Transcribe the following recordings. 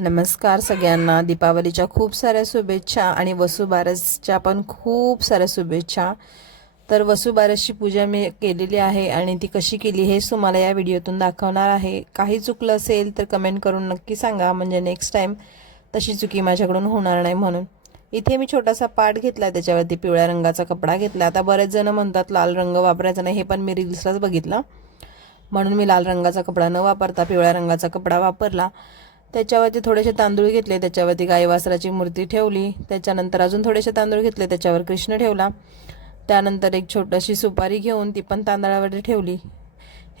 नमस्कार सगळ्यांना. दीपावलीच्या खूप साऱ्या शुभेच्छा आणि वसुबारसच्या पण खूप साऱ्या शुभेच्छा. तर वसुबारसची पूजा मी केलेली आहे आणि ती कशी केली हेच तुम्हाला या व्हिडिओतून दाखवणार आहे. काही चुकलं असेल तर कमेंट करून नक्की सांगा, म्हणजे नेक्स्ट टाईम तशी चुकी माझ्याकडून होणार नाही म्हणून. इथे मी छोटासा पाट घेतला, त्याच्यावरती पिवळ्या रंगाचा कपडा घेतला. आता बरेच जण म्हणतात लाल रंग वापरायचा नाही, हे पण मी रील्सलाच बघितलं, म्हणून मी लाल रंगाचा कपडा न वापरता पिवळ्या रंगाचा कपडा वापरला. त्याच्यावरती थोडेसे तांदूळ घेतले, त्याच्यावरती गाई वासराची मूर्ती ठेवली. त्याच्यानंतर अजून थोडेसे तांदूळ घेतले, त्याच्यावर कृष्ण ठेवला. त्यानंतर एक छोटीशी सुपारी घेऊन ती पण तांदळावरती ठेवली.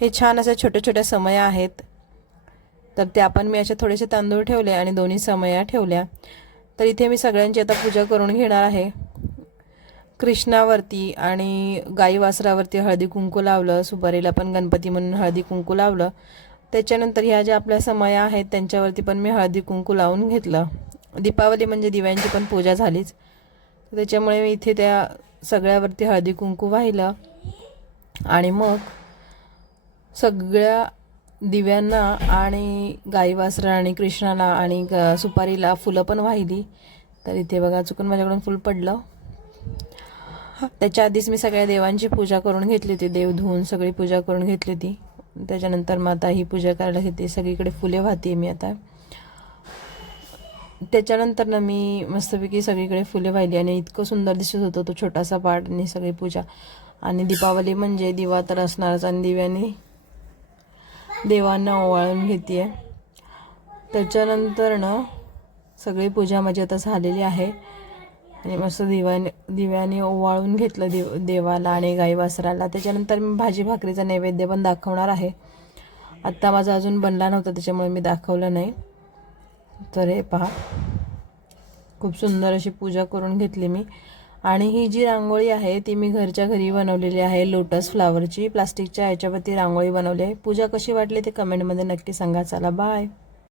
हे छान अशा छोट्या छोट्या समया आहेत, तर त्या पण मी असे थोडेसे तांदूळ ठेवले आणि दोन्ही समया ठेवल्या. तर इथे मी सगळ्यांची आता पूजा करून घेणार आहे. कृष्णावरती आणि गाई वासरावरती हळदी कुंकू लावलं, सुपारीला पण गणपती म्हणून हळदी कुंकू लावलं. त्याच्यानंतर ह्या ज्या आपल्या समया आहेत त्यांच्यावरती पण मी हळदी कुंकू लावून घेतलं. दीपावली म्हणजे दिव्यांची पण पूजा झालीच, त्याच्यामुळे मी इथे त्या सगळ्यावरती हळदी कुंकू वाहिलं आणि मग सगळ्या दिव्यांना आणि गाई वासरा आणि कृष्णाला आणि सुपारीला फुलं पण वाहिली. तर इथे बघा चुकून माझ्याकडून फुल पडलं. त्याच्या आधीच मी सगळ्या देवांची पूजा करून घेतली होती, देव धुवून सगळी पूजा करून घेतली होती. त्याच्यानंतर मग आता ही पूजा करायला घेते, सगळीकडे फुले वाहते मी आता. त्याच्यानंतर ना मी मस्तपैकी सगळीकडे फुले वाहिली आणि इतकं सुंदर दिसत होतं तो छोटासा पाट आणि सगळी पूजा. आणि दीपावली म्हणजे दिवा तर असणारच, आणि दिव्याने देवांना ओवाळून घेते. त्याच्यानंतर ना सगळी पूजा माझी आता झालेली आहे आणि मस्त दिव्याने ओवाळून घेतलं देवाला आणि गाई वासराला. त्याच्यानंतर मी भाजी भाकरीचा नैवेद्य पण दाखवणार आहे. आत्ता माझा अजून बनला नव्हता, त्याच्यामुळे मी दाखवलं नाही. तर हे पहा, खूप सुंदर अशी पूजा करून घेतली मी. आणि ही जी रांगोळी आहे ती मी घरच्या घरी बनवलेली आहे, लोटस फ्लावरची. प्लास्टिकच्या ह्याच्यावरती रांगोळी बनवली आहे. पूजा कशी वाटली ते कमेंटमध्ये नक्की सांगा. चला बाय.